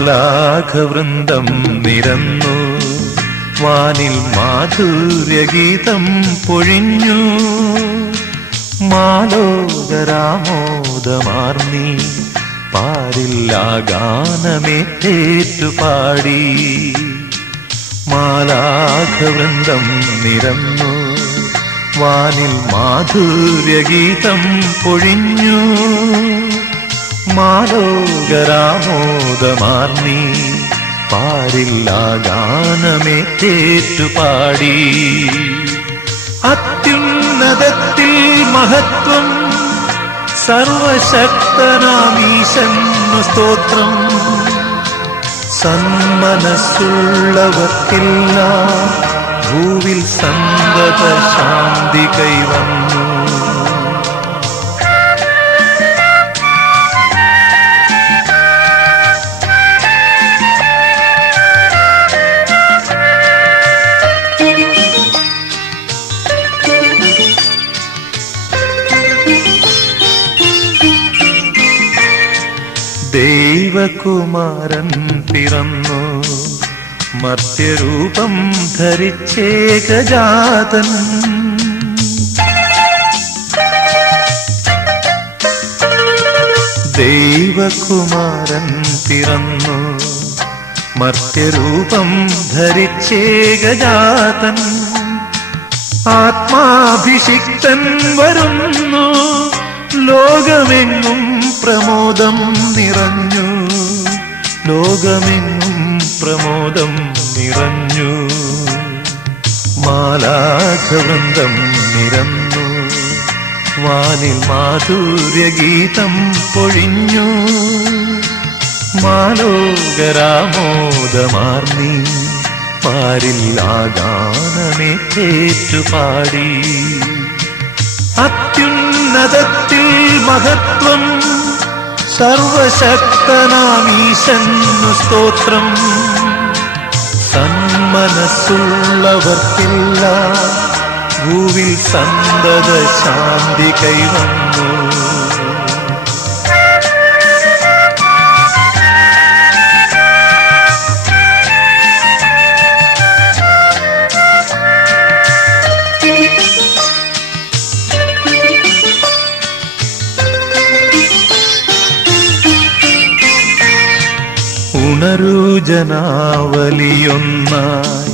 മാലാഖവൃന്ദം നിരന്നു, വാനിൽ മാധുര്യഗീതം പൊഴിഞ്ഞു. മാലോകരാമോദമാർന്നി പാരില്ലാ ഗാനമേറ്റേറ്റുപാടി. മാലാഖവൃന്ദം നിരന്നു, വാനിൽ മാധുര്യഗീതം പൊഴിഞ്ഞു. മാലോകരാമോദമാർന്നി പാരില്ലാ ഗാനമേറ്റേറ്റുപാടി. അത്യുന്നതത്തിൽ മഹത്വം, സർവശക്തനാമീശന്നു സ്തോത്രം. സന്മനസ്സുള്ളവർക്കെല്ലാം ഭൂവിൽ സന്തത ശാന്തി കൈവന്നു. ദൈവകുമാരൻ പിറന്നു, മർത്യരൂപം ധരിച്ചേകജാതൻ. ദൈവകുമാരൻ പിറന്നു, മർത്യരൂപം ധരിച്ചേകജാതൻ. ആത്മാഭിഷിക്തൻ വരുന്നു, ലോകമെങ്ങും പ്രമോദം നിറഞ്ഞു. ലോകമെങ്ങും പ്രമോദം നിറഞ്ഞു. മാലാഖവൃന്ദം നിരന്നു, വാനിൽ മാധുര്യഗീതം പൊഴിഞ്ഞു. മാലോകരാമോദമാർന്നി പാരില്ലാ ഗാനമേറ്റേറ്റുപാടി. അത്യുന്നതത്തിൽ മഹത്വം, സർവശക്തനാമീശന്നു സ്തോത്രം. സന്മനസ്സുള്ളവർക്കെല്ലാം ഭൂവിൽ സന്തത ശാന്തി കൈവന്നു. ഉണരൂ ജനാവലിയൊന്നായി,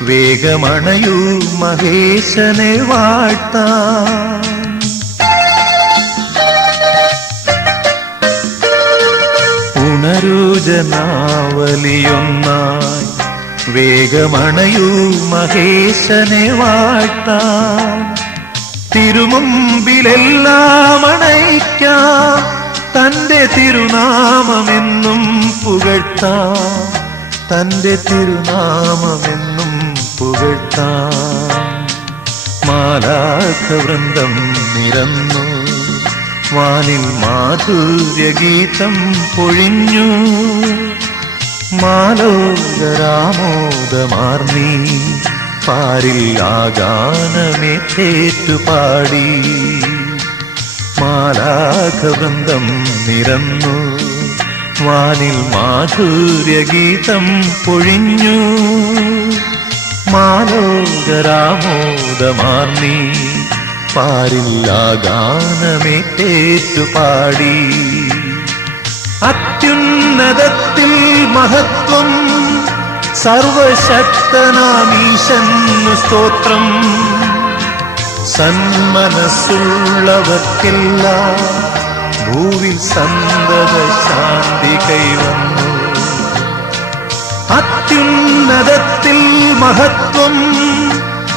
വേഗമണയൂ മഹേശനെ വാഴ്ത്താൻ. ഉണരൂ ജനാവലിയൊന്നായി, വേഗമണയൂ മഹേശനെ വാഴ്ത്താൻ. തിരുമുമ്പിലെല്ലാം അണയ്ക്കാം, തന്റെ തിരുനാമമെന്നും പുകഴ്ത്താം. തന്റെ തിരുനാമമെന്നും പുകഴ്ത്താം. മാലാഖവൃന്ദം നിരന്നു, വാനിൽ മാധുര്യഗീതം പൊഴിഞ്ഞു. മാലോകരാമോദമാർന്നി പാരില്ലാ ഗാനമേറ്റേറ്റുപാടി. മാലാഖവൃന്ദം നിരന്നു, വാനിൽ മാധുര്യഗീതം പൊഴിഞ്ഞു. മാലോകരാമോദമാർന്നി പാരില്ലാ ഗാനമേറ്റേറ്റുപാടി. അത്യുന്നതത്തിൽ മഹത്വം, സർവശക്തനാമീശന്നു സ്തോത്രം. സന്മനസ്സുള്ളവർക്കെല്ലാം ഭൂവിൽ സന്തത ശാന്തി കൈവന്നു. അത്യുന്നതത്തിൽ മഹത്വം,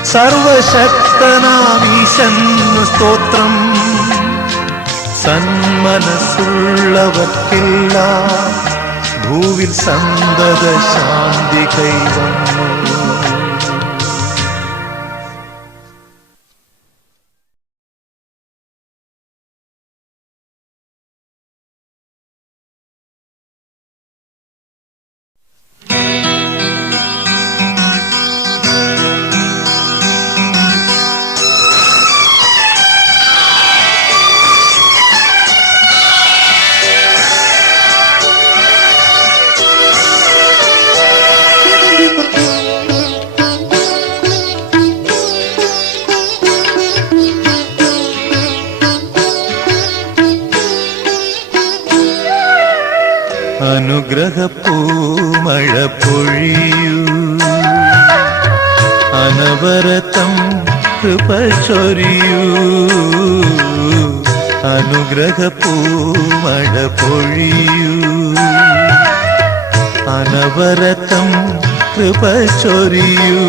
സർവശക്തനാമീശന്നു സ്തോത്രം. സന്മനസ്സുള്ളവർക്കെല്ലാം ഭൂവിൽ സന്തത ശാന്തി കൈവന്നു. അനുഗ്രഹപ്പൂമഴ പൊഴിയൂ, അനവരതം കൃപ ചൊരിയൂ. അനുഗ്രഹപ്പൂമഴ പൊഴിയൂ, അനവരതം കൃപ ചൊരിയൂ.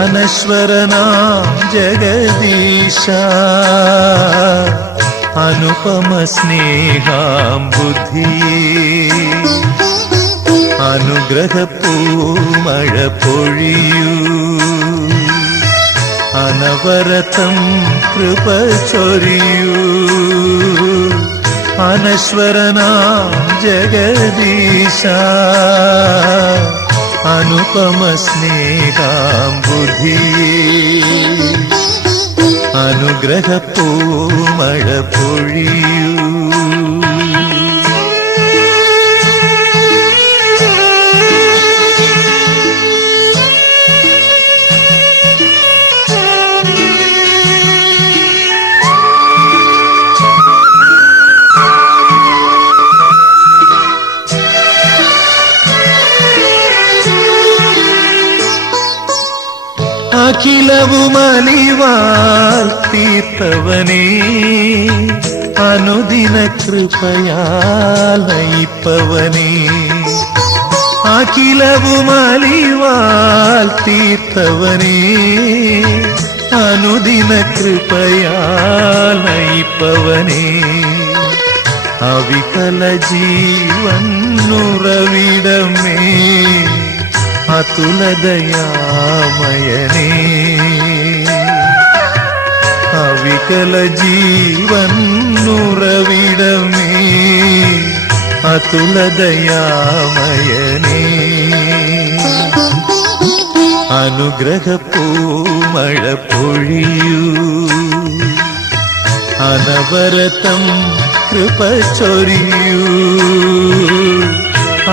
അനശ്വരനാം ജഗദീശ, അനുപമ സ്നേഹാംബുധിയേ. അനുഗ്രഹപ്പൂമഴ പൊഴിയൂ, അനവരതം കൃപ ചൊരിയൂ. അനശ്വരനാം ജഗദീശ, അനുപമ സ്നേഹാംബുധിയേ. അനുഗ്രഹപ്പൂമഴ പൊഴിയൂ. അഖിലവുമലിവാൽ തീർത്തവനേ, അനുദിന കൃപയാൽ നയിപ്പവനേ. അഖിലവുമലിവാൽ തീർത്തവനേ, അനുദിന കൃപയാൽ നയിപ്പവനേ. അവികല ജീവൻ ഉറവിടമേ, അതുലദയാമയനേ. അവികല ജീവൻ ഉറവിടമേ, അതുലദയാമയനേ. അനുഗ്രഹപ്പൂമഴ പൊഴിയൂ, അനവരതം കൃപ ചൊരിയൂ.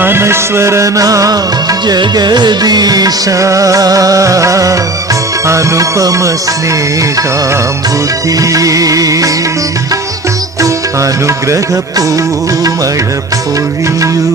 അനശ്വരനാം ജഗദീശ, അനുപമ സ്നേഹാംബുധിയേ. അനുഗ്രഹപ്പൂമഴ പൊഴിയൂ.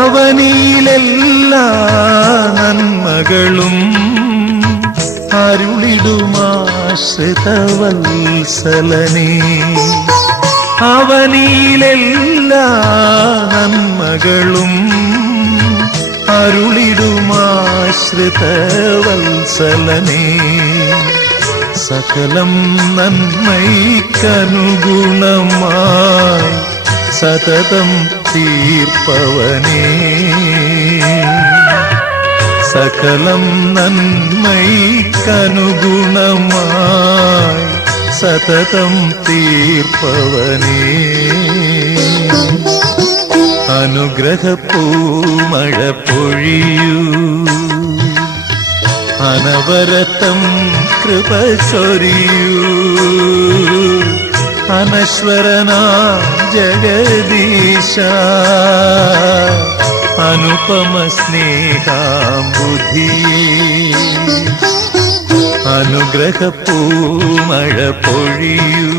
അവനിയിലെല്ലാ നന്മകളും അരുളിടുമാശ്രിതവത്സലനേ. അവനിയിലെല്ലാ നന്മകളും അരുളിടുമാശ്രിതവത്സലനേ. സകലം നന്മയ്ക്കനുഗുണമായി സതതം തീർപ്പവനേ. സകലം നന്മയ്ക്കനുഗുണമായി സതതം തീർപ്പവനേ. അനുഗ്രഹപ്പൂമഴ പൊഴിയൂ, അനവരതം കൃപ ചൊരിയൂ. അനശ്വരനാം ജഗദീശ, അനുപമ സ്നേഹാംബുധിയേ. അനുഗ്രഹപ്പൂമഴ പൊഴിയൂ.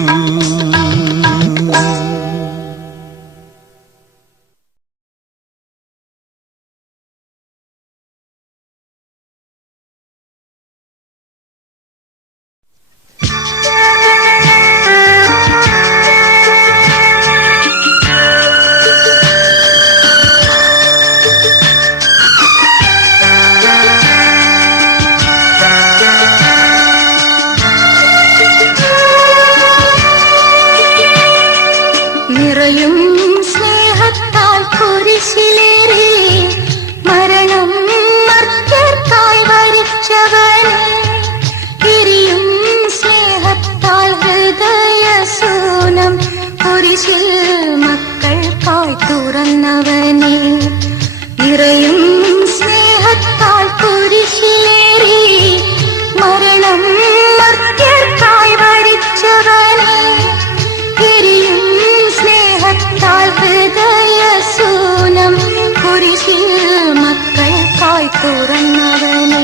തുറന്നവനേ.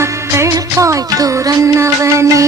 മക്കൾക്കായി തുറന്നവനേ.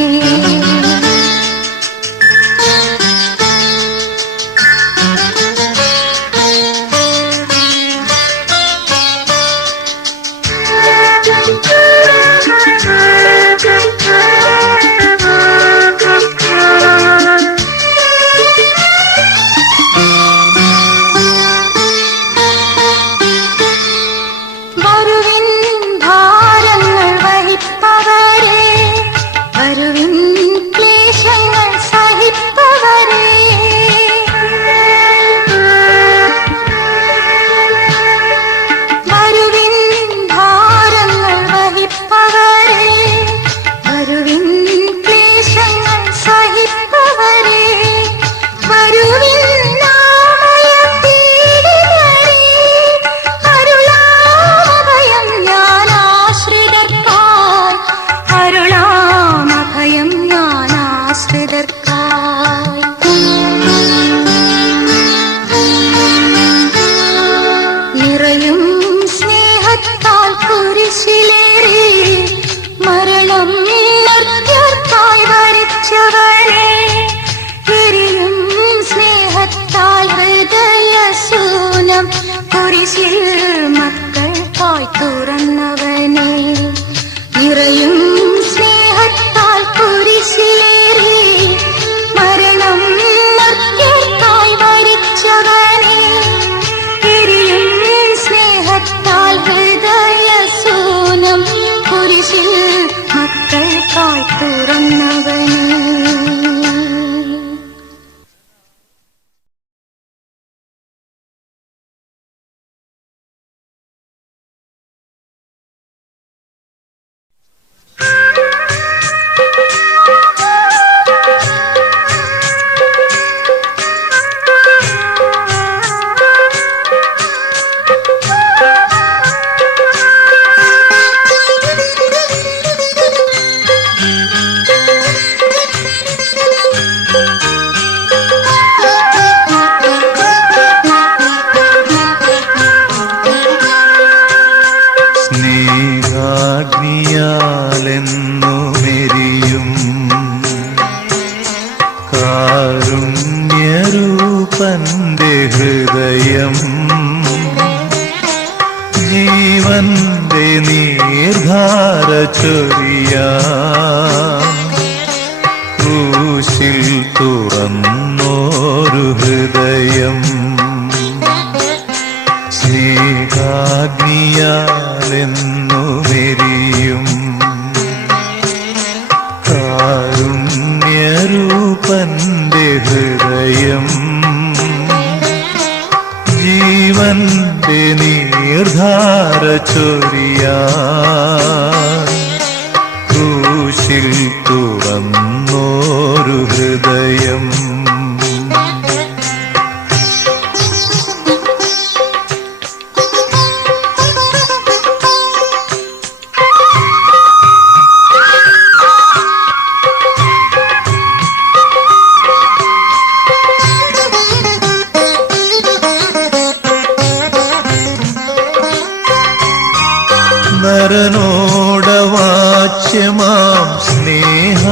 മക്കൾക്കായി തുറന്നവനേ. നിറയും സ്നേഹത്താൽ കുരിശിലേറി മരണം മർത്യർക്കായി വരിച്ചവനേ. എരിയും സ്നേഹത്താൽ ഹൃദയസൂനം കുരിശിൽ മക്കൾക്കായി തുറന്നവനേ. സ്നേഹാഗ്നിയാലെന്നുമെരിയും കാരുണ്യരൂപന്റെ ഹൃദയം ജീവന്റെ നീർധാര ചൊരിയാൻ ക്രൂശിൽ തുറന്നോരു ഹൃദയം. സ്നേഹാഗ്നിയാലെന്നുമെരിയും കാരുണ്യരൂപന്റെ ഹൃദയം ജീവന്റെ നീർധാര ചൊരിയാൻ ക്രൂശിൽ തുറന്നോരു ഹൃദയം. വാച്യമാം സ്നേഹ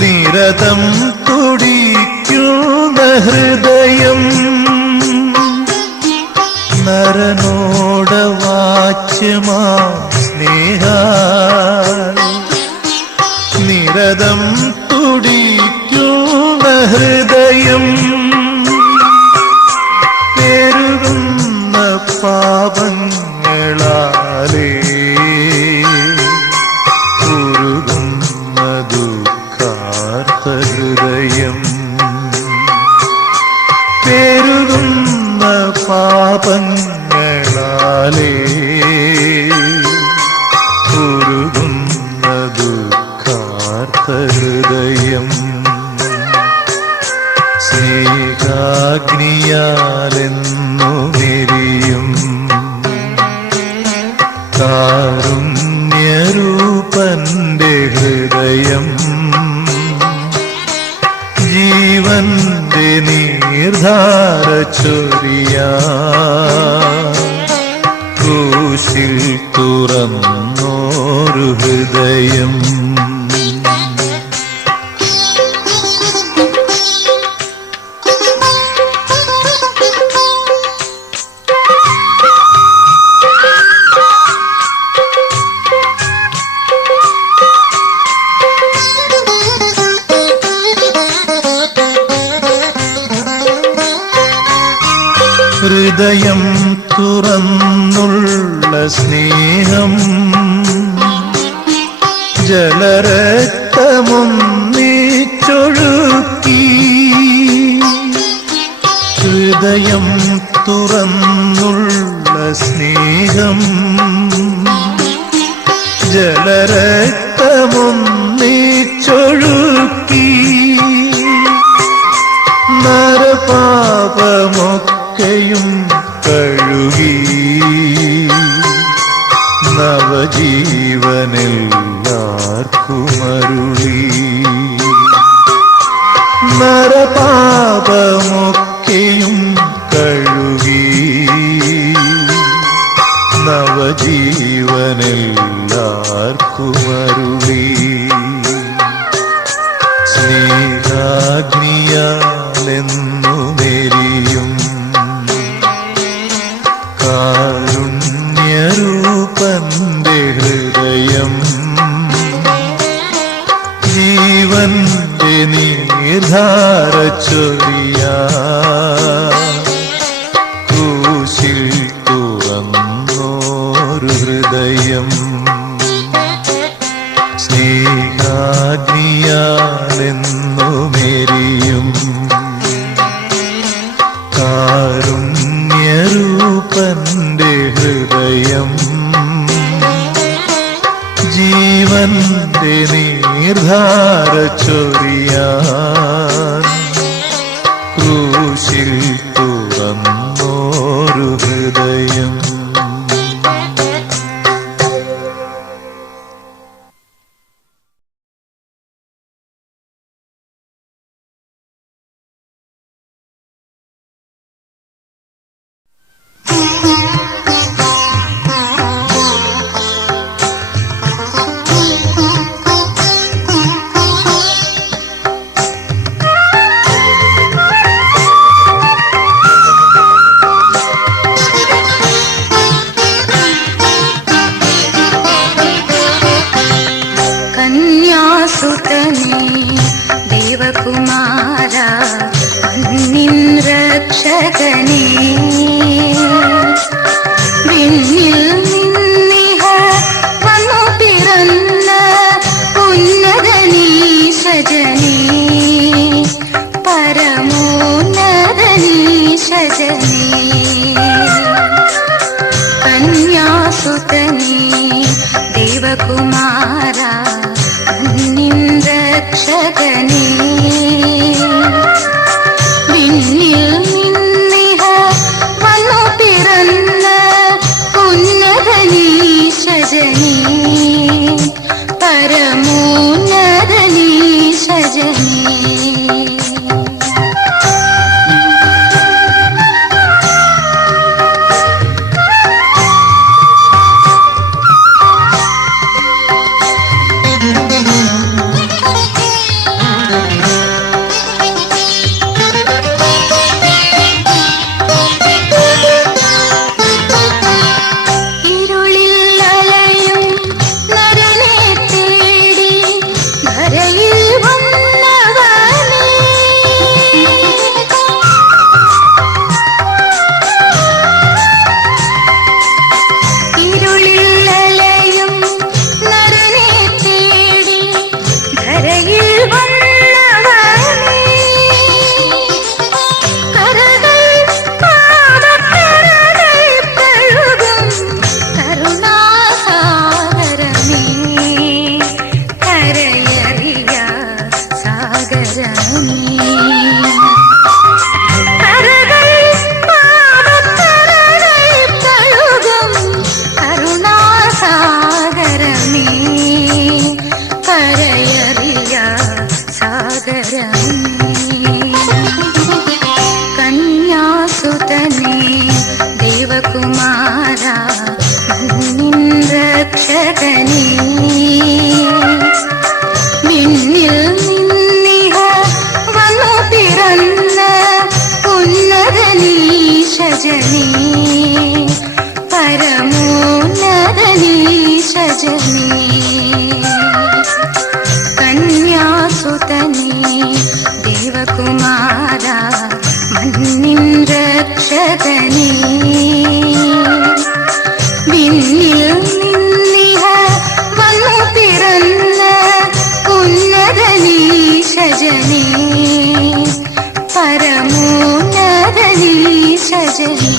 നിരതം തുടിക്കുന്ന ഹൃദയം നരനോട് വാച്യമാം സ്നേഹ നിരതം തുടിക്കുന്ന ഹൃദയം പെരുകുന്ന പാപങ്ങളാലേ ഉരുകുന്ന ദുഃഖാർത്ത ഹൃദയം പെരുകുന്ന പാപങ്ങളാലേ ഉരുകുന്ന ദുഃഖാർത്ത ഹൃദയം സ്നേഹാഗ്നിയാലെന്നുമെരിയും കാരുണ്യരൂപന്റെ ഹൃദയം ജീവന്റെ നീർധാര ചൊരിയാ ക്രൂശിൽ തുറന്നോരു ഹൃദയം ഹൃദയം തുറന്നുള്ള സ്നേഹം ജലരക്തമൊന്നിച്ചൊഴുക്കി ഹൃദയം തുറന്നുള്ള സ്നേഹം ജലരക്തമൊന്നിച്ചൊഴുക്കി നരപാപമൊക്കെയും കഴുകി നവജീവനെല്ലാർക്കുമരുളി നരപാപമൊക്കെയും കഴുകി നവജീവനെല്ലാർക്കുമരുളി സ്നേഹാഗ്നിയാലെന്നുമെരിയും കാരുണ്യരൂപന്റെ ഹൃദയം ജീവന്റെ നീർധാര ചൊരിയാ ക്രൂശിൽ തുറന്നോരു ഹൃദയം സ്നേഹാഗ്നിയാലെന്നുമെരിയും കാരുണ്യരൂപന്റെ ഹൃദയം ജീവന്റെ നീർധാര ചൊരിയാൻ ക്രൂശിൽ തുറന്നോരു ഹൃദയം കന്യാസുതനേ ദേവകുമാര നിൻ രക്ഷകനേ വിണ്ണിൽ നിന്നിഹ വന്നു പിറന്ന ഉന്നതനീശജനേ പരമോന്നതനീശജനേ കന്യാസുതനേ ദേവകുമാര നിൻ രക്ഷകനേ വിണ്ണിൽ നിന്നിഹ വന്നു പിറന്ന ഉന്നതനീശജനേ പരമോന്നതനീശജനേ സജനീ പരമോന്നതനീ സജനീ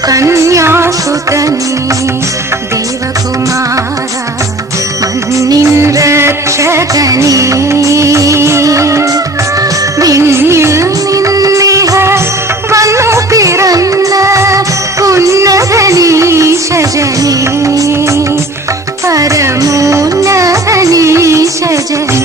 കന്യാസുതനീ ദേവകുമാര മണ്ണിൻ രക്ഷകനീ വിണ്ണിൽ നിന്നിഹ വന്നു പിറന്ന ഉന്നതനീ സജനീ പരമോന്നതനീ സജനീ.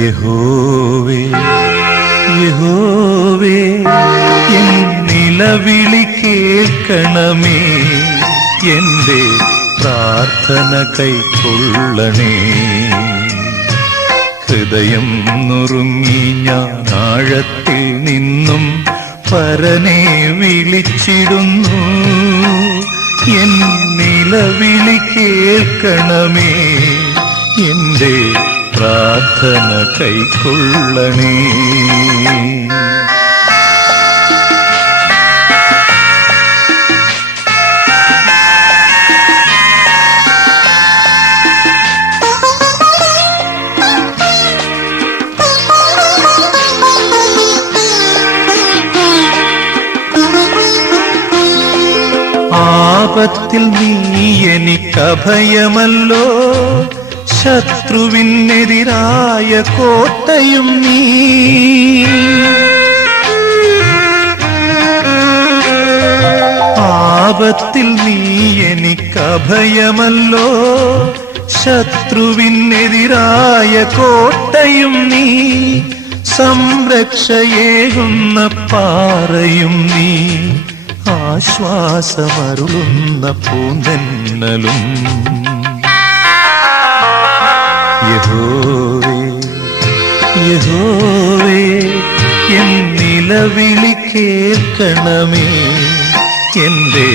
യഹോവേ യഹോവേ എൻ നിലവിളി കേൾക്കണമേ, എന്റെ പ്രാർത്ഥന കൈക്കൊള്ളണേ. ഹൃദയം നുറുങ്ങി ഞാൻ ആഴത്തിൽ നിന്നും പരനെ വിളിച്ചിടുന്നു. എൻ നിലവിളി കേൾക്കണമേ, എന്റെ പ്രാർത്ഥന കൈക്കൊള്ളണേ. ആപത്തിൽ നീ എനിക്കഭയമല്ലോ, ശത്രുവിനെതിരായ കോട്ടയും നീ. ആപത്തിൽ നീ എനിക്കഭയമല്ലോ, ശത്രുവിനെതിരായ കോട്ടയും നീ. സംരക്ഷയേകുന്ന പാറയും നീ, ആശ്വാസമരുളുന്ന പൂന്തന്നലും. യഹോവേ യഹോവേ എൻ നിലവിളി കേൾക്കണമേ, എന്റെ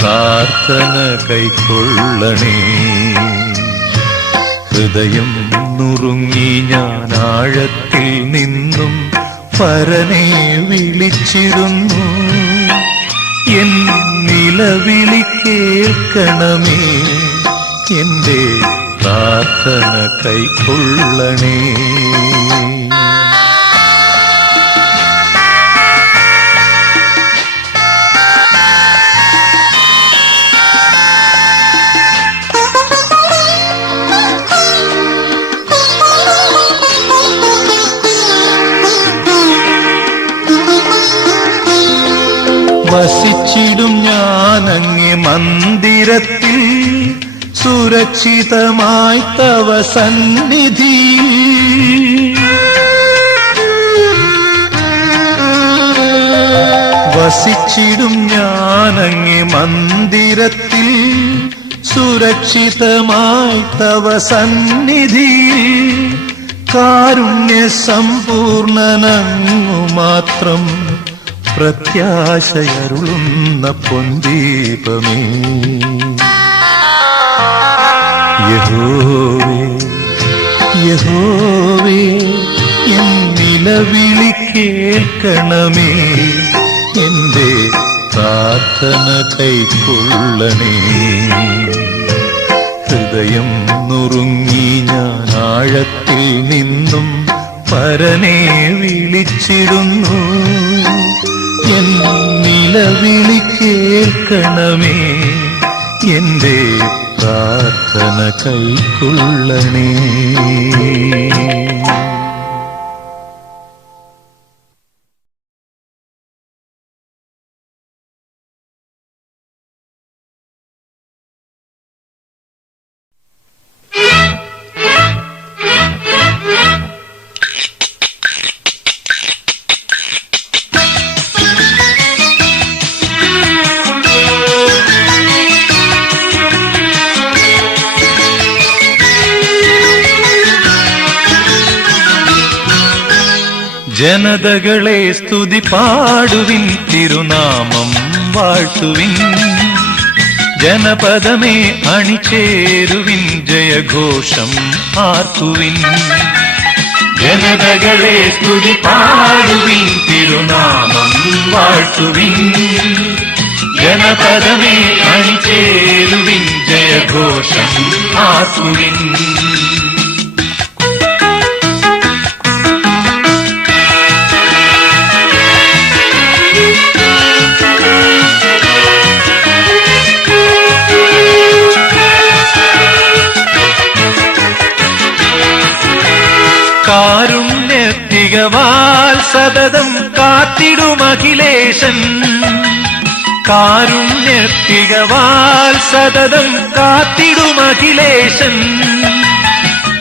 പ്രാർത്ഥന കൈക്കൊള്ളണേ. ഹൃദയം നുറുങ്ങി ഞാൻ ആഴത്തിൽ നിന്നും പരനെ വിളിച്ചിടുന്നു. എൻ നിലവിളി കേൾക്കണമേ, എന്റെ പ്രാർത്ഥന കൈക്കൊള്ളണേ. മന്ദിരത്തിൽ സുരക്ഷിതമായി തവ സന്നിധിയിൽ വസിച്ചിടും ഞാനങ്ങേ മന്ദിരത്തിൽ സുരക്ഷിതമായി തവ സന്നിധിയിൽ കാരുണ്യ സമ്പൂർണനങ്ങു മാത്രം പ്രത്യാശയരുളുന്ന പൊൻദീപമേ യഹോവേ യഹോവേ എൻ നിലവിളി കേൾക്കണമേ എന്റെ പ്രാർത്ഥന കൈക്കൊള്ളണേ ഹൃദയം നുറുങ്ങി ഞാൻ ആഴത്തിൽ നിന്നും പരനെ വിളിച്ചിടുന്നു എൻ നിലവിളി കേൾക്കണമേ എന്റെ പ്രാർത്ഥന കൈക്കൊള്ളണേ. ജനതകളെ സ്തുതി പാടുവിൻ, തിരുനാമം വാഴ്ത്തുവിൻ, ജനപദമേ അണിചേരുവിൻ, ജയഘോഷം ആർക്കുവിൻ. ജനതകളെ സ്തുതി പാടുവിൻ, തിരുനാമം വാഴ്ത്തുവിൻ, ജനപദമേ അണിചേരുവിൻ, ജയഘോഷം ആർക്കുവിൻ. കാരുണ്യത്തികവാൽ സതതം കാത്തിടുമഖിലേശൻ, കാരുണ്യത്തികവാൽ സതതം കാത്തിടുമഖിലേശൻ.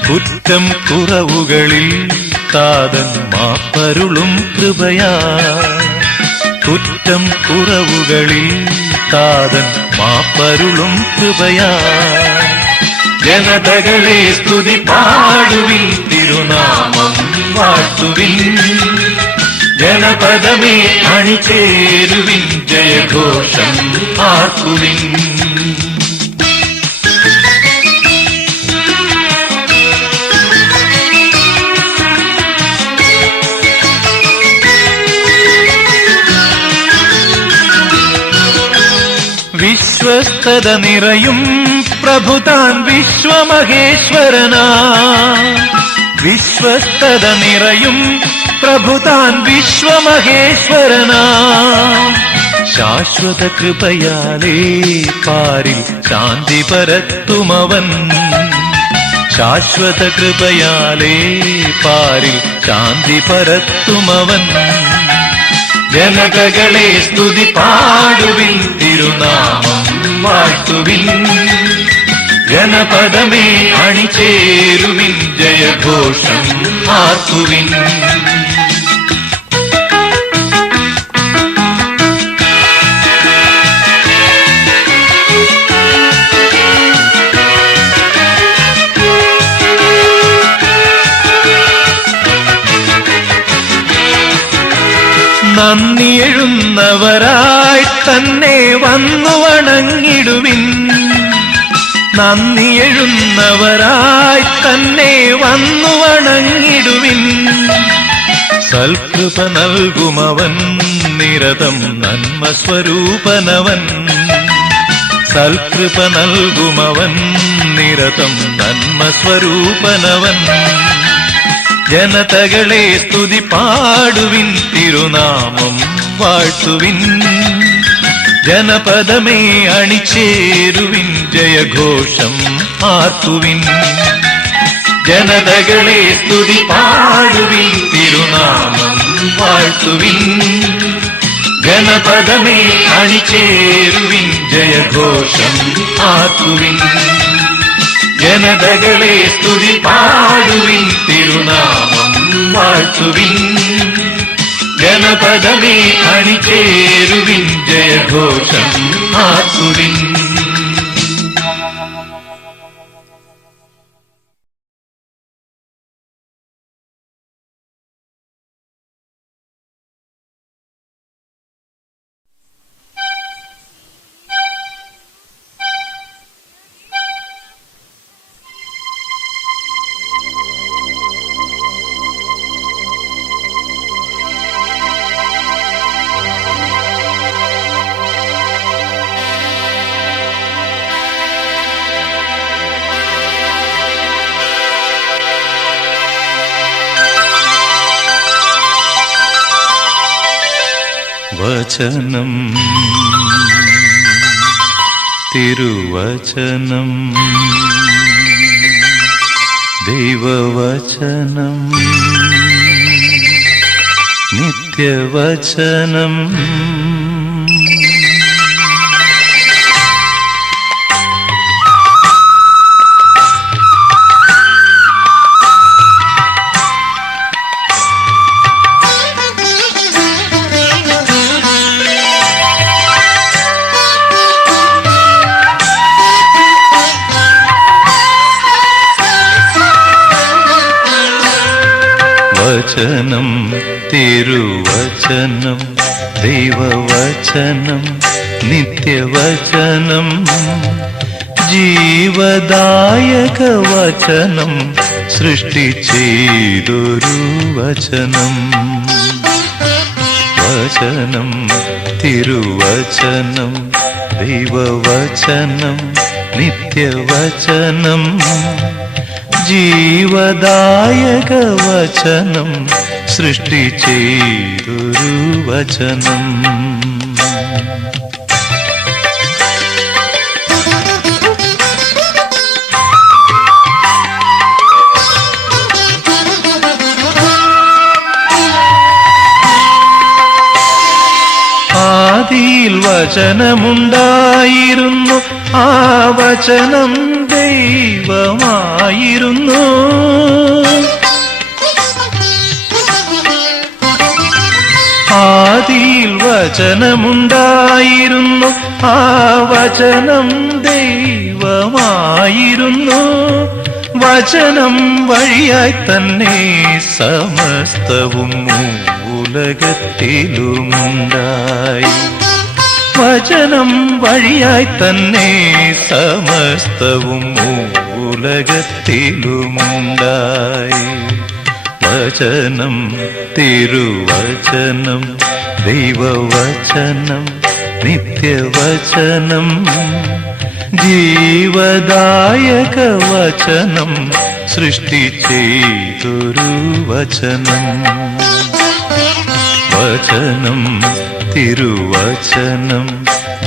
കുറ്റം കുറവുകളിൽ താതൻ മാപ്പരുളും കൃപയാ, കുറ്റം കുറവുകളിൽ താതൻ മാപ്പരുളും കൃപയാ. ജനതകളെ സ്തുതി പാടുവിൻ, തിരുനാമം വാഴ്ത്തുവിൻ, ജനപദമേ അണിചേരുവിൻ, ജയഘോഷം ആർക്കുവിൻ. വിശ്വസ്തത നിറയും പ്രഭുതാൻ വിശ്വമഹേശ്വരനാ, വിശ്വസ്തത നിറയും പ്രഭുതാൻ വിശ്വമഹേശ്വരനാ. ശാശ്വത കൃപയാലേ പാരിൽ ശാന്തി പരത്തുമവൻ, ശാശ്വത കൃപയാലേ പാരിൽ ശാന്തി പരത്തുമവൻ. ജനതകളെ സ്തുതി പാടുവിൻ, തിരുനാമം വാഴ്ത്തുവിൻ, ജനപദമേ അണിചേരുവിൻ, ജയഘോഷം ആർക്കുവിൻ. നന്ദി എഴുന്നവരായി തന്നെ വന്നു വണങ്ങിടുവിൻ, നന്ദി എഴുന്നവരായി തന്നെ വന്നു വണങ്ങിടുവിൻ. സൽകൃപ നൽകുമവൻ നിരതം നന്മ സ്വരൂപനവൻ, സൽകൃപ നൽകുമവൻ നിരതം നന്മ സ്വരൂപനവൻ. ജനതകളെ സ്തുതി പാടുവിൻ, തിരുനാമം വാഴ്ത്തുവിൻ, ജനപദമേ അണിചേരുവിൻ, ജയഘോഷം ആർക്കുവിൻ. ജനതകളെ സ്തുതി പാടുവിൻ, തിരുനാമം വാഴ്ത്തുവിൻ, ജനപദമേ അണിചേരുവിൻ, ജയഘോഷം ആർത്തുവിൻ. ജനതകളെ സ്തുതി പാടുവിൻ, തിരുനാമം വാഴ്ത്തുവിൻ. ഗണപദമേ അണിചേരുവിൻ, ജയഘോഷം ആർത്തുവിൻ. വചനം തിരുവചനം ദൈവവചനം നിത്യവചനം. വചനം തിരുവചനം ദൈവവചനം നിത്യവചനം ജീവദായക വചനം സൃഷ്ടി ചെയ്തൊരു വചനം. വചനം തിരുവചനം ദൈവവചനം നിത്യവചനം ജീവദായക വചനം സൃഷ്ടി ചെയ്തൊരു വചനം. ആദിയിൽ വചനമുണ്ടായിരുന്നു, ആ വചനം ദൈവമായിരുന്നു. ആദിയിൽ വചനമുണ്ടായിരുന്നു, ആ വചനം ദൈവമായിരുന്നു. വചനം വഴിയായി തന്നെ സമസ്തവും ഉലകത്തിലുമുണ്ടായി. വചനം വഴിയായി തന്നെ സമസ്തവും ഉലകത്തിലുമുണ്ടായി. വചനം തിരുവചനം ദൈവവചനം നിത്യവചനം ജീവദായക വചനം സൃഷ്ടി ചെയ്തൊരു വചനം. വചനം തിരുവചനം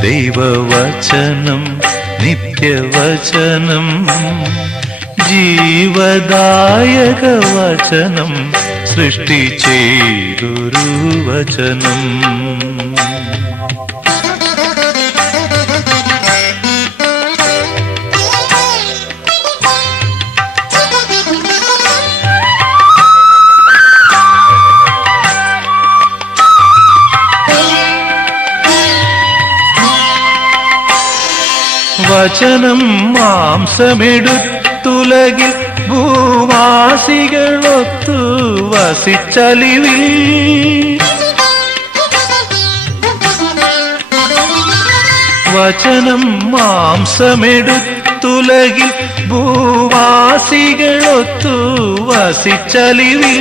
ദൈവവചനം നിത്യവചനം ജീവദായക വചനം സൃഷ്ടി ചെയ്തൊരു വചനം. വചനം മാംസമെടുത്തുലകിൽ ഭൂവാസികളൊത്തു വസിച്ചലിവിൽ. വചനം മാംസമെടുത്തുലകിൽ ഭൂവാസികളൊത്തു വസിച്ചലിവിൽ.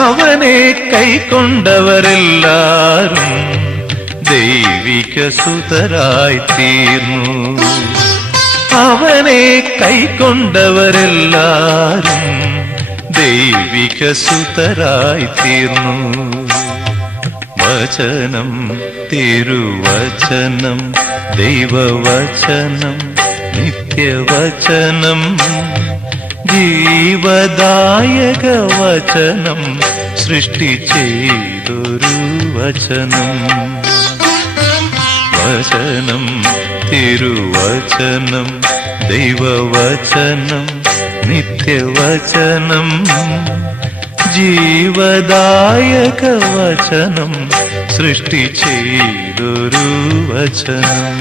അവനെ കൈക്കൊണ്ടവരെല്ലാരും ദൈവിക സുതരായി തീർന്നു. അവനെ കൈക്കൊണ്ടവരെല്ലാരും ദൈവിക സുതരായി തീർന്നു. വചനം തിരുവചനം ദൈവവചനം നിത്യവചനം ജീവദായക വചനം സൃഷ്ടി ചെയ്തൊരു വചനം. വചനം തിരുവചനം ദൈവവചനം നിത്യവചനം ജീവദായക വചനം സൃഷ്ടി ചെയ്തൊരു വചനം.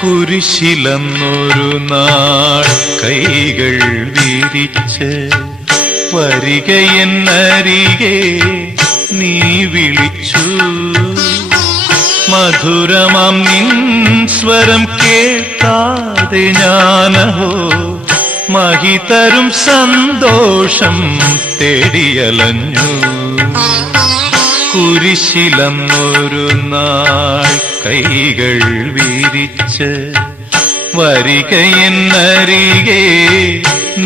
കുരിശിലന്നൊരു നാൾ കൈകൾ വിരിച്ച് വരികയെന്നരികെ നീ വിളിച്ചു. മധുരമാം നിൻ സ്വരം കേൾക്കാതെ ഞാനഹോ മഹിതരും സന്തോഷം തേടിയലഞ്ഞു. കുരിശിലന്നൊരു നാൾ കൈകൾ വിരിച്ച് വരികയെന്നരികെ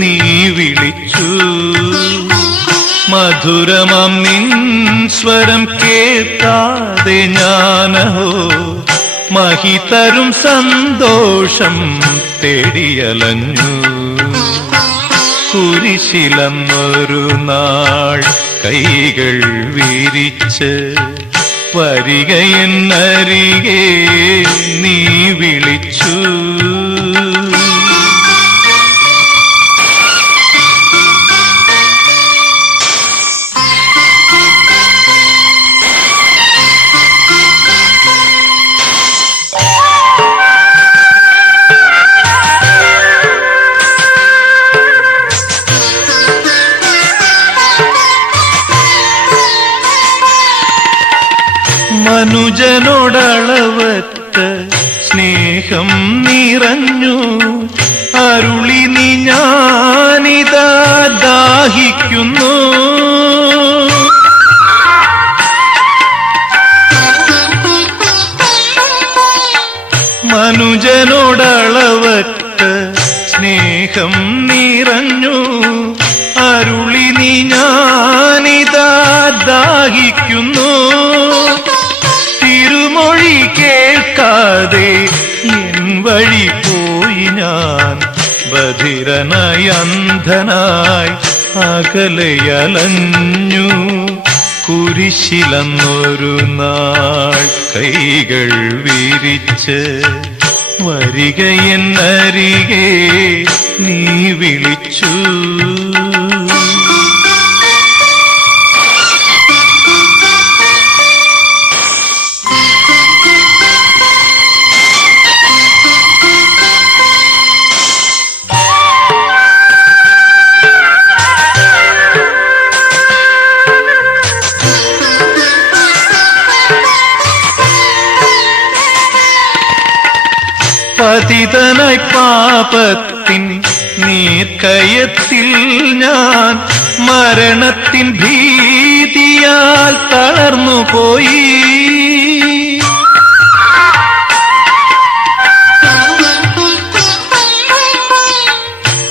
നീ വിളിച്ചു. മധുരമാം നിൻ സ്വരം കേൾക്കാതെ ഞാനഹോ മഹിതരും സന്തോഷം തേടിയലഞ്ഞു. കുരിശിലന്നൊരു നാൾ കൈകൾ വിരിച്ച് വരികയെന്നരികെ നീ വിളിച്ചു. മനുജനോടളവറ്റ സ്നേഹം നിറഞ്ഞു അരുളി നീ ഞാനിതാ ദാഹിക്കുന്നു. മനുജനോടളവറ്റ സ്നേഹം നിറഞ്ഞു അരുളി നീ ഞാനിതാ ദാഹിക്കുന്നു. തിരുമൊഴി കേൾക്കാതെ എൻ വഴി പോയി ഞാൻ ബധിരനായി അന്ധനായി അകലയലഞ്ഞു. കുരിശിലന്നൊരു നാൾ കൈകൾ വിരിച്ച് വരികയെന്നരികെ നീ വിളിച്ചു. പതിതനായി പാപത്തിൻ നീർക്കയത്തിൽ ഞാൻ മരണത്തിൻ ഭീതിയാൽ തളർന്നുപോയി.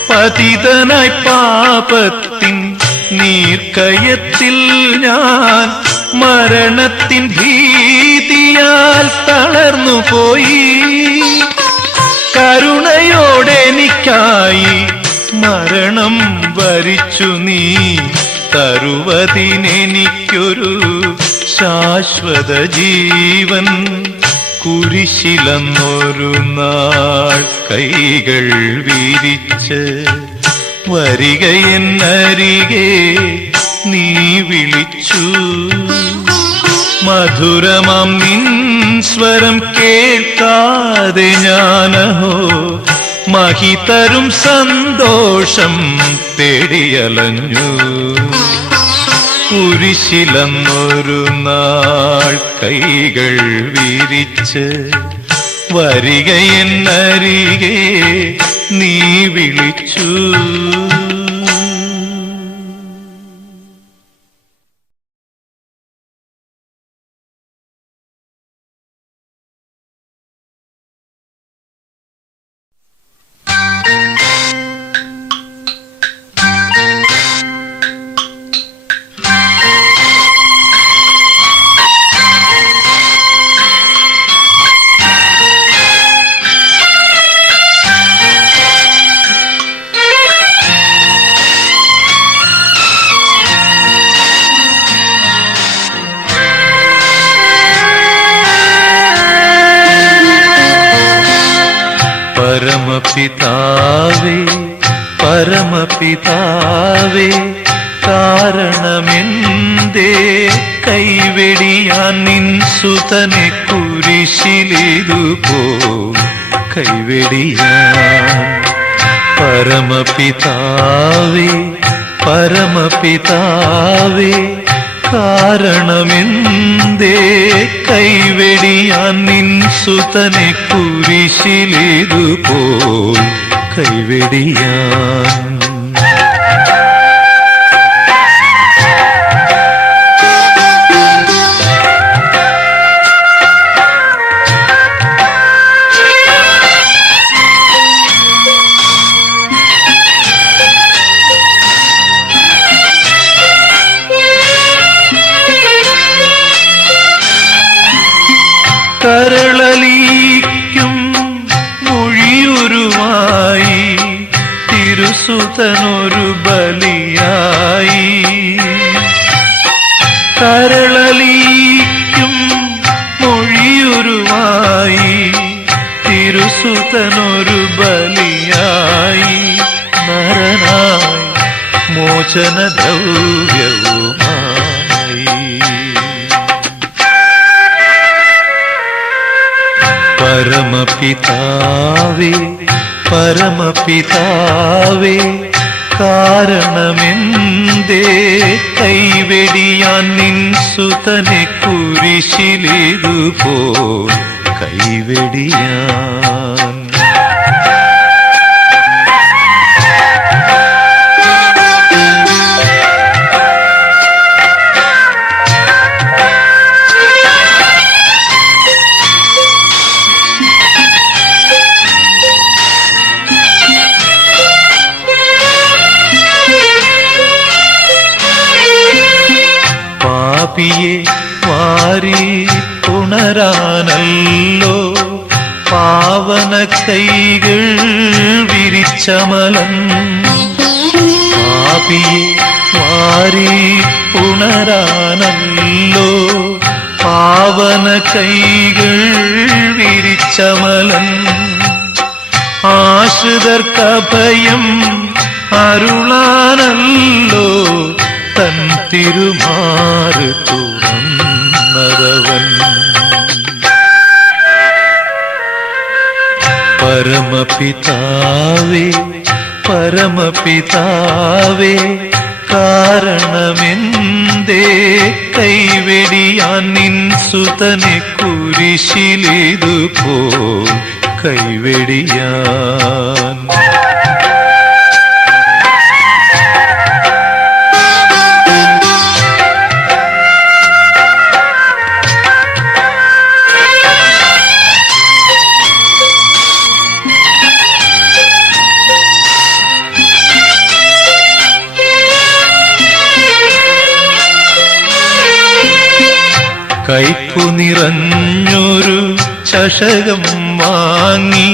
പതിതനായി പാപത്തിൻ നീർക്കയത്തിൽ ഞാൻ മരണത്തിൻ ഭീതിയാൽ തളർന്നുപോയി. കരുണയോടെനിക്കായി മരണം വരിച്ചു നീ തരുവതിനെനിക്കൊരു ശാശ്വത ജീവൻ. കുരിശിലന്നൊരു നാൾ കൈകൾ വിരിച്ച് വരികയെന്നരികെ നീ വിളിച്ചു. മധുരമാം നിൻ സ്വരം കേൾക്കാതെ ഞാനഹോ മഹിതരും സന്തോഷം തേടിയലഞ്ഞു. കുരിശിലന്നൊരു നാൾ കൈകൾ വിരിച്ച് വരികയെന്നരികെ നീ വിളിച്ചു. പരമപിതാവേ പരമപിതാവേ കാരണമെന്തേ കൈവെടിയാൻ നിൻ സുതനെ കുരിശിലിതുപോ കൈവെടിയാൻ. പരമപിതാവേ പരമപിതാവേ കാരണമെന്തേ കൈവെടിയാൻ നിൻ സുതനെ കുരിശിലിതുപോൽ കൈവെടിയാൻ. കരളലിക്കും മൊഴിയുരുമായി തിരുസുതനൊരു ബലിയായി. കരളലിക്കും മൊഴിയുരുമായി തിരുസുതനൊരു ബലിയായി. നരനായി മോചനദ്രവ്യവുമായി. പരമപിതാവേ പരമപിതാവേ കാരണമെന്തേ കൈവെടിയാൻ നിൻ സുതനെ കുരിശിലിതുപോൽ കൈവെടിയാൻ. പാപിയെ വാരി ഉണരാനല്ലോ പാവന കൈകൾ വിരിച്ചമലൻ. പാപിയെ വാരി ഉണരാനല്ലോ പാവന കൈകൾ വിരിച്ചമലൻ. ആശ്രിതർക്കഭയം അരുളാനല്ലോ തൻ തിരുമാറ് തുറന്നവൻ. പരമപിതാവേ പരമപിതാവേ കാരണമെന്തേ കൈവെടിയാൻ നിൻ സുതനെ കുരിശിലിതുപോൽ കൈവെടിയാൻ. കൈപ്പു നിറഞ്ഞൊരു ചഷകം വാങ്ങി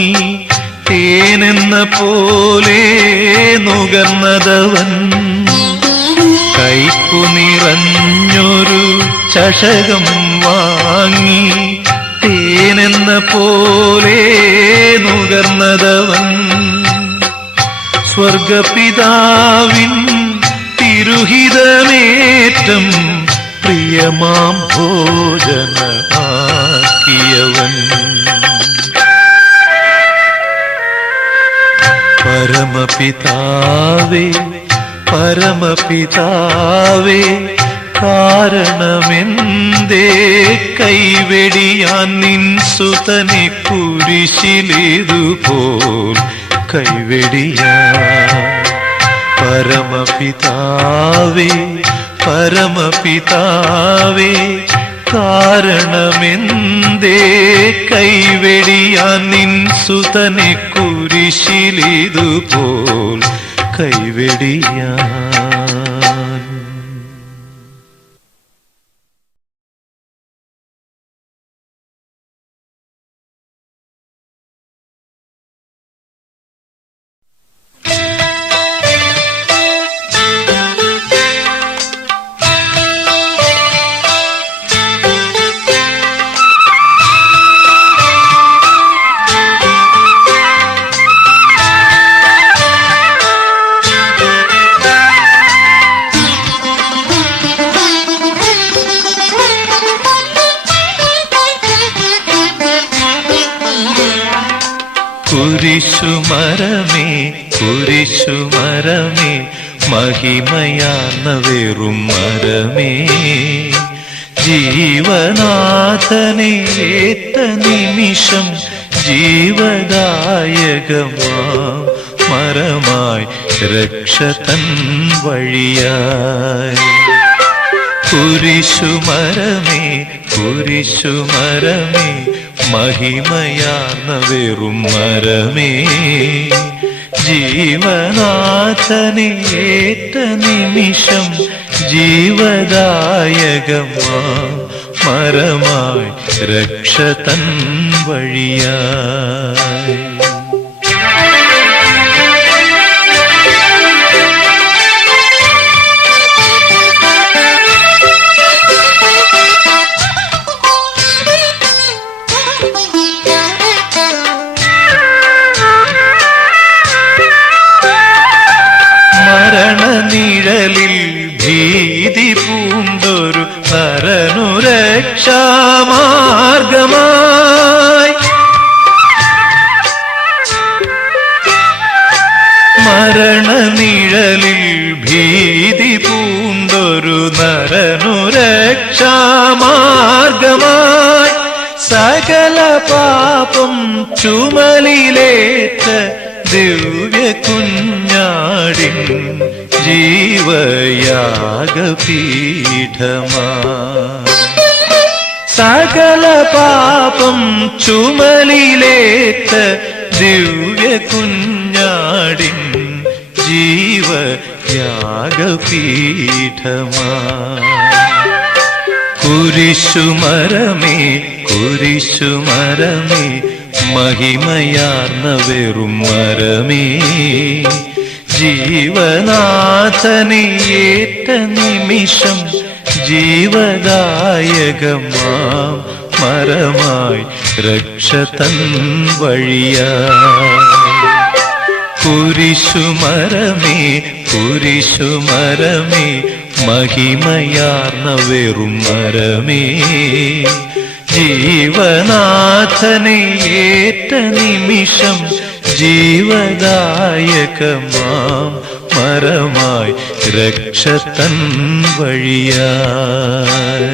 തേനെന്ന പോലെ നുകർന്നതവൻ. കൈപ്പു നിറഞ്ഞൊരു ചഷകം വാങ്ങി തേനെന്ന പോലെ നുകർന്നതവൻ. സ്വർഗപിതാവിൻ തിരുഹിതമേറ്റം പ്രിയമാം ഭോജനമാക്കിയവൻ. പരമപിതാവേ പരമപിതാവേ കാരണമെന്തേ കൈവെടിയാൻ നിൻ സുതനെ കുരിശിലിതുപോൽ കൈവെടിയാൻ? പരമപിതാവേ പരമപിതാവേ കാരണമെന്തേ കൈവെടിയാൻ നിൻ സുതനെ കുരിശിലിതുപോൽ കൈവെടിയാൻ? കുരിശുമരമേ കുരിശുമരമേ മഹിമയാർന്ന വെറും മരമേ, ജീവനാഥനെ ഏത്ത നിമിഷം ജീവദായകമാ മരമായി രക്ഷതൻ വഴിയായി. കുരിശുമരമേ കുരിശുമരമേ മഹിമയാർന്ന വെറും മരമേ, ജീവനാഥനെ ഏറ്റ നിമിഷം ജീവദായകമാ മരമായി രക്ഷതൻ വഴിയായി. മരണനിഴലിൽ ഭീതി പൂണ്ടൊരു നരനു രക്ഷാമാർഗമായി, മരണനിഴലിൽ ഭീതി പൂണ്ടൊരു നരനു രക്ഷാമാർഗമായി, സകല പാപം ചുമലിലേറ്റ ദിവ്യ കുഞ്ഞാടിൻ ജീവയാഗപീഠമാ, സകല പാപം ചുമലിലേറ്റ ദിവ്യ കുഞ്ഞാടിൻ ജീവയാഗപീഠമാ. കുരിശുമരമേ കുരിശുമരമേ മഹിമയാർന്ന വെറും മരമേ, ജീവനാഥനെ ഏറ്റ നിമിഷം ജീവദായകമാം മരമായി രക്ഷതൻ വഴിയായി. കുരിശുമരമേ കുരിശുമരമേ മഹിമയാർന്ന വെറും മരമേ, ജീവനാഥനെ ഏറ്റ നിമിഷം ജീവദായകമാം മരമായി രക്ഷതൻ വഴിയായി.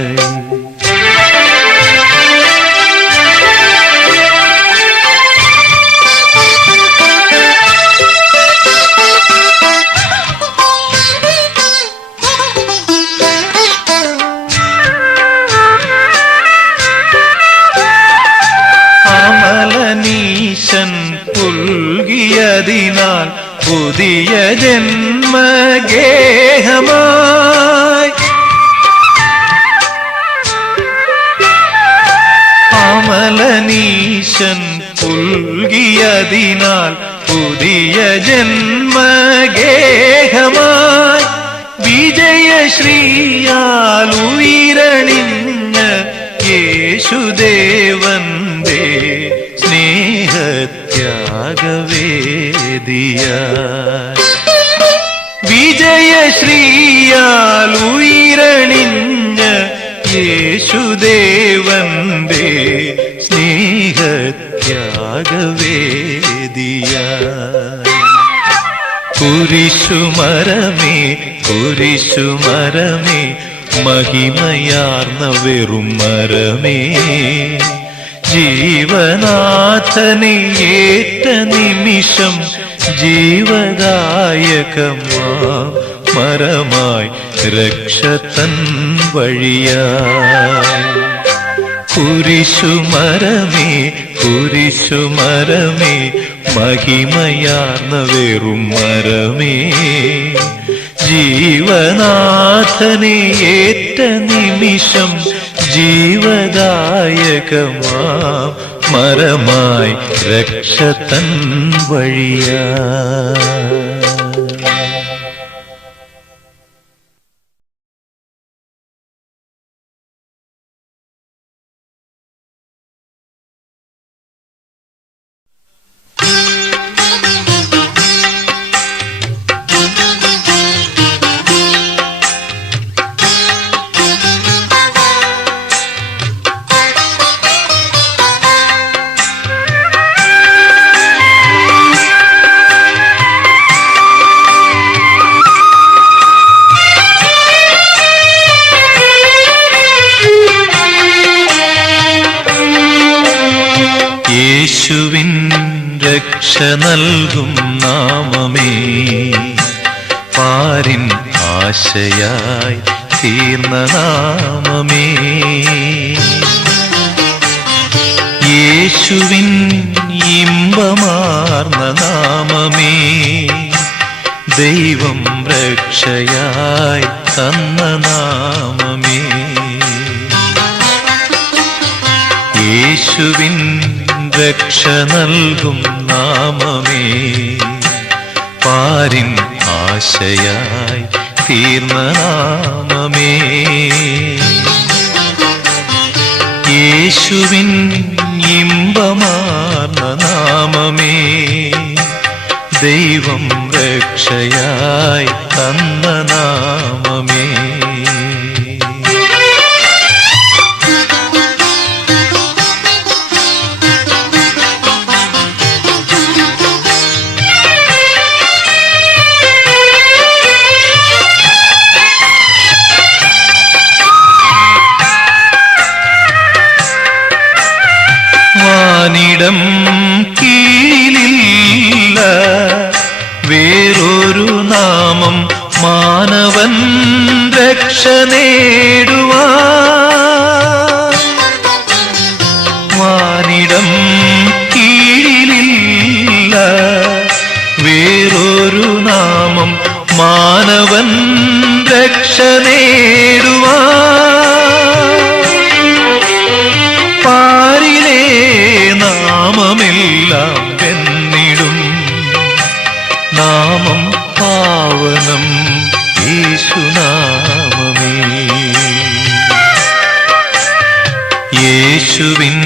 അമലനീശൻ പുൽകിയതിനാൽ പുതിയ ജന്മഗേഹമായി, അമലനീശൻ പുൽകിയതിനാൽ പുതിയ ജന്മഗേഹമായി, വിജയശ്രീയാൽ ഉയരണിഞ്ഞ യേശുദേവന്റെ സ്നേഹത്യാഗവേദിയായി, വിജയശ്രീയാൽ ഉയരണിഞ്ഞ യേശുദേവന്റെ സ്നേഹത്യാഗവേദിയായി. കുരിശുമരമേ കുരിശുമരമേ മഹിമയാർന്ന വെറും മരമേ ജീവനാഥനെ ഏറ്റ നിമിഷം ജീവദായകമാം മരമായി രക്ഷതൻ വഴിയായി കുരിശുമരമേ കുരിശുമരമേ മഹിമയാർന്ന വെറും മരമേ ജീവനാഥനെ ഏറ്റ നിമിഷം ജീവദായകമാം മരമായി രക്ഷതൻ വഴിയായി യേശുവിൻ രക്ഷ നൽകും നാമമേ പാരിൻ ആശയായി തീർന്ന നാമമേ യേശുവിൻ ഇമ്പമാർന്ന നാമമേ ദൈവം രക്ഷയായി തന്ന നാമമേ യേശുവിൻ രക്ഷ നൽകും നാമമേ പാരിൻ ആശയായി തീർന്ന നാമമേ യേശുവിൻ ഇമ്പമാർന്ന നാമമേ ദൈവം രക്ഷയായി തന്ന നാമമേ വാനിടം കീഴിലില്ല വേറൊരു നാമം മാനവൻ രക്ഷ നേടുവാൻ വാനിടം കീഴിലില്ല വേറൊരു നാമം മാനവൻ രക്ഷ നേടുവാൻ പാരിലേ നാമമെല്ലാം വെന്നിടും നാമം പാവനം യേശുനാമമേ യേശുവിൻ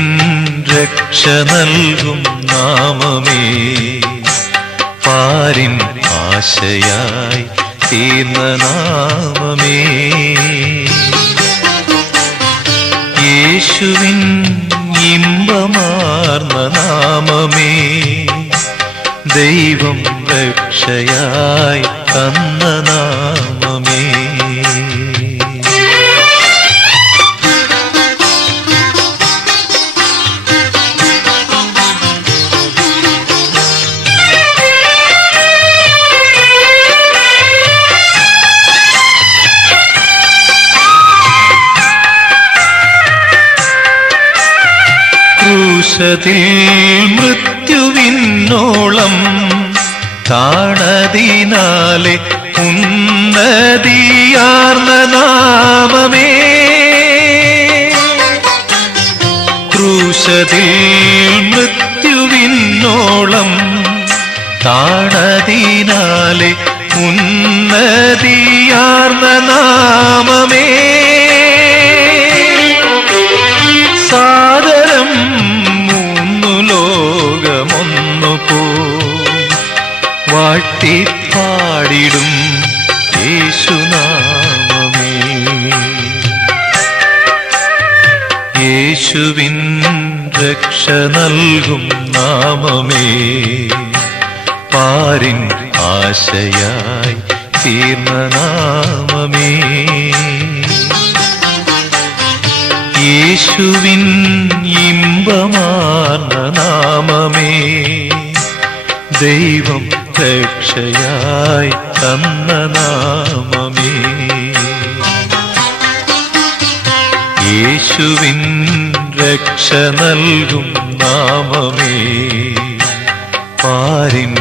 രക്ഷ നൽകും നാമമേ പാരിൻ ആശയായി തീർന്ന നാമമേ യേശുവിൻ ഇമ്പമാർന്ന നാമമേ ദൈവം രക്ഷയായി തന്ന നാമമേ ക്രൂശത്തിൽ മൃത്യുവിനോളം താണതിനാലെ ഉന്നതിയാർന്ന നാമമേ ക്രൂശത്തിൽ മൃത്യുവിനോളം താണതിനാലെ ഉന്നതിയാർന്ന നാമമേ സാദരം മൂന്നു ലോകമൊന്നു പോ വാഴ്ത്തിപ്പാടിടും യേശുനാമമേ യേശുവിൻ രക്ഷ നൽകും നാമമേ പാരിൻ ആശയായി തീർന്ന നാമമേ യേശുവിൻ ഇമ്പമാർന്ന നാമമേ ദൈവം രക്ഷയായി തന്ന നാമമേ യേശുവിൻ രക്ഷ നൽകും നാമമേ പാരിൻ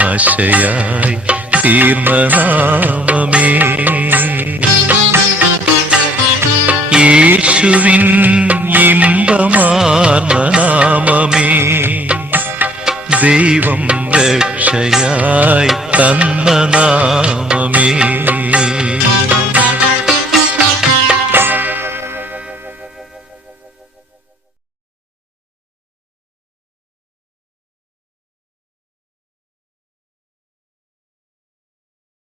ആശയായി തീർന്ന നാമമേ യേശുവിൻ ഇമ്പമാർന്ന നാമമേ ദൈവം രക്ഷയായി തന്ന നാമമേ